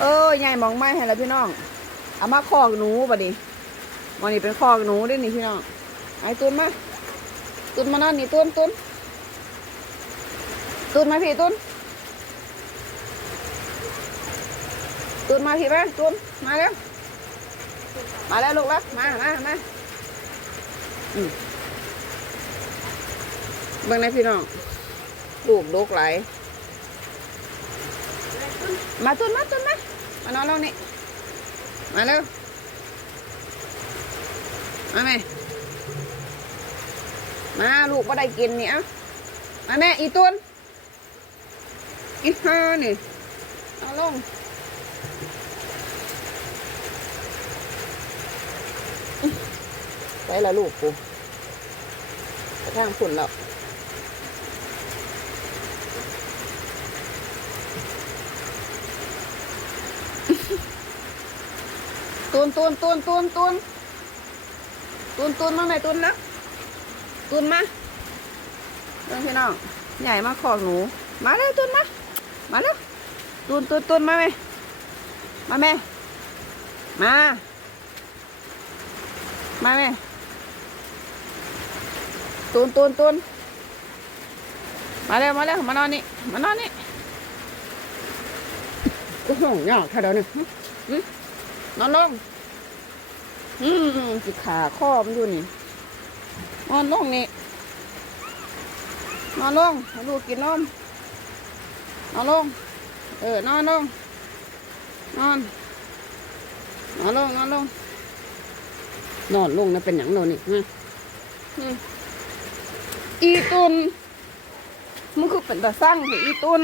เออใหญ่มองไม่ให้แล้วพี่น้องเอามาคอกหนูบัดนี้วันนี้เป็นคอกหนูด้วยนี่พี่น้องไอ้ตุนมาตุนมานอนนี่ตุนตุนตุนมาพี่ตุนตุนมาพี่มาตุนมาแล้วมาแล้วลูกแล้วมามามาอืมเบิ่งนพี่น้องลูกลูกไหล มาตุนมาตุนมามานอนลงนี่มาเร็วมาแม่มาลูกก็ได้กินเนี่เอะมาแม่อีตุนอีห่านี่เอาลงไปละลูกกูไปทางฝุ่นแล้ว ตูนตูนตูนตูนตูนตูนตูนมาไหมตูนแล้วตูนมาเรื่องพี่น้องใหญ่มากขอกหนู มาเลยตูนมา มาเลยตูนตูนตูนมาไหมมาแม่มา มาแม่ตูนตูนตูนมาเร็วมาเร็วมานอนนี่มานอนนี่โอ้โหยากถ้าเดี๋ยวนี้หึหึ นอนลงอืมสิขาข้อมันอยู่นี่ นอนลงนี่ นอนลงลูกกินนม นอนลง เออ นอนลง นอน นอนลง นอนลง นอนลงนะเป็นอย่างโนนนี่ฮะอืมอีตุนมึงคือเป็นตาสร้างเหรออีตุน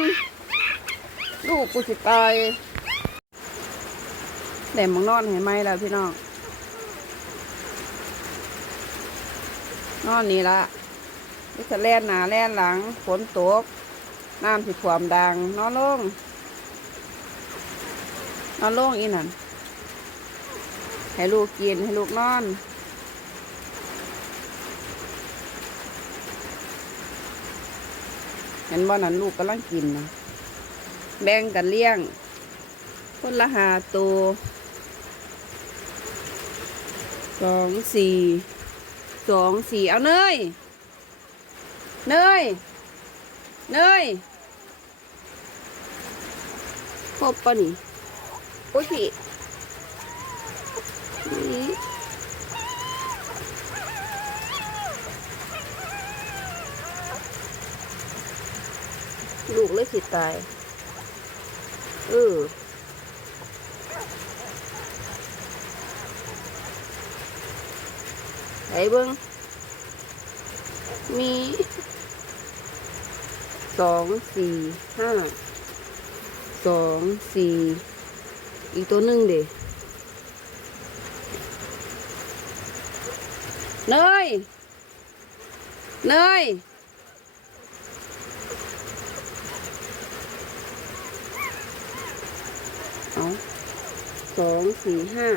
ลูกกูสิตาย แหลมมึงนอนเห็นไหมแล้วพี่น้อง นอนนี่ละนี่จะแล่นหนาแล่นหลังฝนตก น้ำสิท่วมดัง นอนลง นอนลงอีนั่น ให้ลูกกินให้ลูกนอนเห็นบ่นั้นลูกกำลังกินนะแบ่งกันเลี้ยงคนละหาตัว สองสี่สองสี่เอาเนยเนยเนยครบปะนี่โอ้ยพี่นี่ลูกเลยสิตาย เออ ไหนเบิ้งมีสองสี่ห้าสองสี่อีกตัวหนึ่งเด็เนยเนยเอาสองสี่ห้า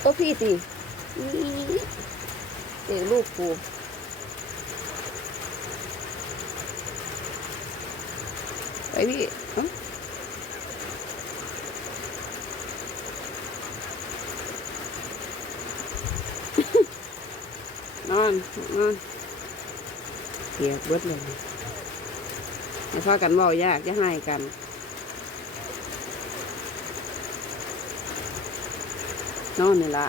โอ้พี่ตีนี่เด็กลูกกูไปพี่นอนนอนเสียกเบิดเลยให้พากันเบายากจะให้กัน นอนนี่ละ